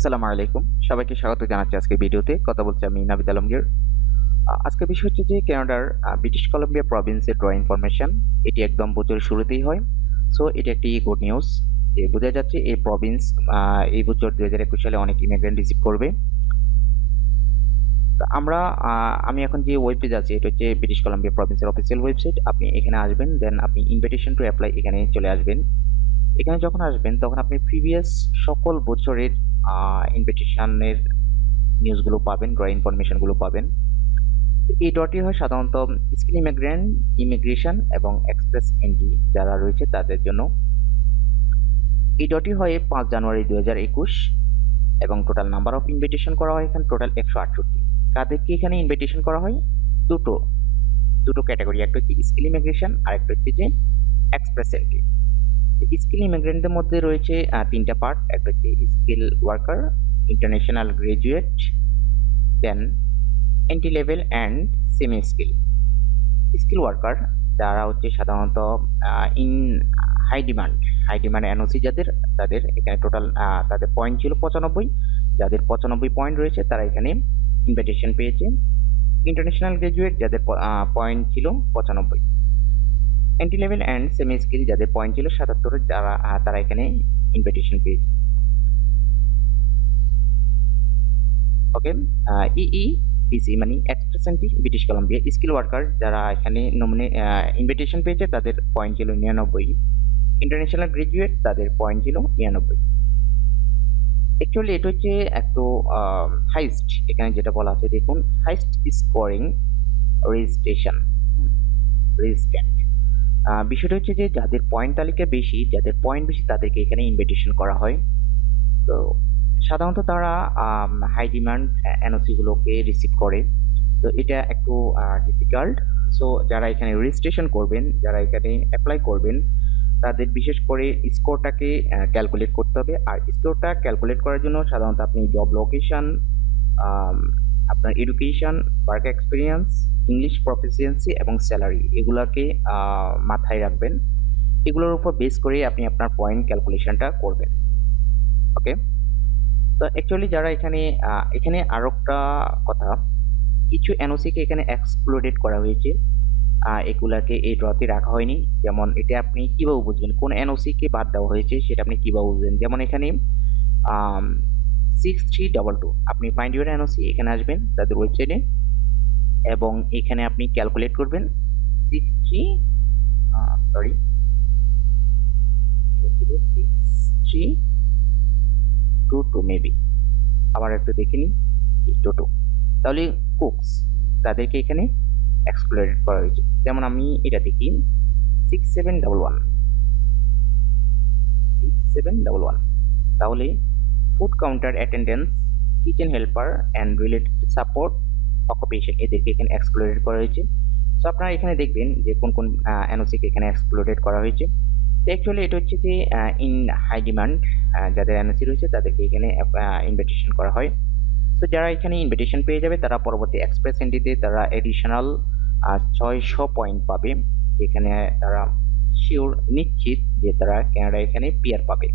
আসসালামু আলাইকুম। সবাইকে স্বাগত জানাচ্ছি আজকের ভিডিওতে। কথা বলছি আমি নাভিদ আলমগীর। আজকের বিষয় হচ্ছে যে কানাডার ব্রিটিশ কলাম্বিয়া প্রভিন্সের ড্র ইনফরমেশন। এটি একদম বছরের শুরুতেই হয়। সো এটা একটি গুড নিউজ যে বোঝা যাচ্ছে এই প্রভিন্স এই বছর 2021 সালে অনেক ইমিগ্রেন্ট রিসিভ করবে। তো আমি এখন যে ওয়েব পেজ আছি এটা হচ্ছে ব্রিটিশ কলাম্বিয়া প্রভিন্সের অফিসিয়াল ওয়েবসাইট। আপনি এখানে আসবেন, দেন আপনি ইনভিটেশন টু অ্যাপ্লাই এখানে চলে আসবেন। এখানে যখন আসবেন তখন আপনি প্রিভিয়াস সকল বছরের ইনভিটেশনের নিউজগুলো পাবেন, ড্র ইনফরমেশনগুলো পাবেন। তো এই ড্রটি হয় সাধারণত স্কিল ইমিগ্রেন্ট, ইমিগ্রেশন এবং এক্সপ্রেস এন্ট্রি যারা রয়েছে তাদের জন্য। এই ড্রটি হয় 5 জানুয়ারি 2021 এবং টোটাল নাম্বার অফ ইনভিটেশন করা হয় এখানে টোটাল 168। কাদেরকে এখানে ইনভিটেশন করা হয়? দুটো দুটো ক্যাটাগরি, একটা হচ্ছে স্কিল ইমিগ্রেশন আর একটা হচ্ছে যে এক্সপ্রেস এন্ট্রি। স্কিল ইমিগ্রেন্টদের মধ্যে রয়েছে তিনটা পার্ট, একটা হচ্ছে skill worker, international graduate, then entry level and semi skill. Skill worker যারা হচ্ছে সাধারণত ইন হাই ডিমান্ড এনওসি যাদের, তাদের এখানে টোটাল তাদের পয়েন্ট ছিল 95। যাদের 95 পয়েন্ট রয়েছে তারা এখানে ইনভিটেশন পেয়েছে। ইন্টারন্যাশনাল গ্রাজুয়েট যাদের পয়েন্ট ছিল 95। Entry level and semi skill যাদের পয়েন্ট ছিল 77, যারা তারা এখানে ইনভিটেশন পেয়েছে। ওকে। ইই বিসি মানে express entry British Columbia skill worker যারা এখানে ইনভিটেশন পেয়েছে তাদের পয়েন্ট ছিল 99। ইন্টারন্যাশনাল গ্রাজুয়েট তাদের পয়েন্ট ছিল 99। অ্যাকচুয়ালি এটা হচ্ছে একটু হাইস্ট, এখানে যেটা বলা আছে দেখুন, হাইস্ট স্কোরিং রেজিস্ট্রেশন রেজিস্ট্যান্ট। বিষয়টা হচ্ছে যে যাদের পয়েন্ট তালিকা বেশি, যাদের পয়েন্ট বেশি তাদেরকে এখানে ইনভিটেশন করা হয়। তো সাধারণত তারা হাই ডিমান্ড এনওসি গুলোকে রিসিভ করে। তো এটা একটু ডিফিকাল্ট। সো যারা এখানে রেজিস্ট্রেশন করবেন, যারা এখানে অ্যাপ্লাই করবেন, তাদের বিশেষ করে স্কোরটাকে ক্যালকুলেট করতে হবে। আর স্কোরটা ক্যালকুলেট করার জন্য সাধারণত আপনি জব লোকেশন, আপনার education, work experience, English proficiency এবং স্যালারি এগুলাকে মাথায় রাখবেন। এগুলোর উপর বেস করে আপনি আপনার পয়েন্ট ক্যালকুলেশনটা করবেন। ওকে। তো অ্যাকচুয়ালি যারা এখানে আরো একটা কথা, কিছু এনওসি কে এখানে এক্সক্লুডেড করা হয়েছে, এগুলাকে এই ড্রতে রাখা হয়নি। যেমন এটা আপনি কিভাবে বুঝবেন কোন এনওসি কে বাদ দেওয়া হয়েছে, সেটা আপনি কিভাবে বুঝবেন? যেমন এখানে 6322, আপনি ফাইন্ড ইউর এনওসি এখানে আসবেন তাদের ওয়েবসাইটে এবং এখানে আপনি ক্যালকুলেট করবেন 63 সরি এটা ছিল 6322 মেবি, আবার একটু দেখে নিই। টোটো, তাহলে কুকস তাদেরকে এখানে এক্সক্লুডেড করা হয়েছে। যেমন আমি এটা দেখি 6711, তাহলে food counter attendance, kitchen helper and related support occupation এদেরকে এখানে এক্সক্লুডেড করা হয়েছে। সো আপনারা এখানে দেখবেন যে কোন কোন এনওসিকে এখানে এক্সক্লুডেড করা হয়েছে। তো অ্যাকচুয়ালি এটা হচ্ছে যে ইন হাই ডিমান্ড যাদের এনওসি রয়েছে তাদেরকে এখানে ইনভিটেশন করা হয়। তো যারা এখানে ইনভিটেশন পেয়ে যাবে তারা পরবর্তী এক্সপ্রেস এন্ট্রিতে তারা এডিশনাল 600 পয়েন্ট পাবে, যেখানে তারা শিওর নিশ্চিত যে তারা কানাডা এখানে পিআর পাবে।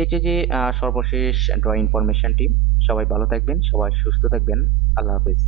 এই যে সর্বশেষ ড্র ইনফরমেশনটি। সবাই ভালো থাকবেন, সবাই সুস্থ থাকবেন। আল্লাহ হাফেজ।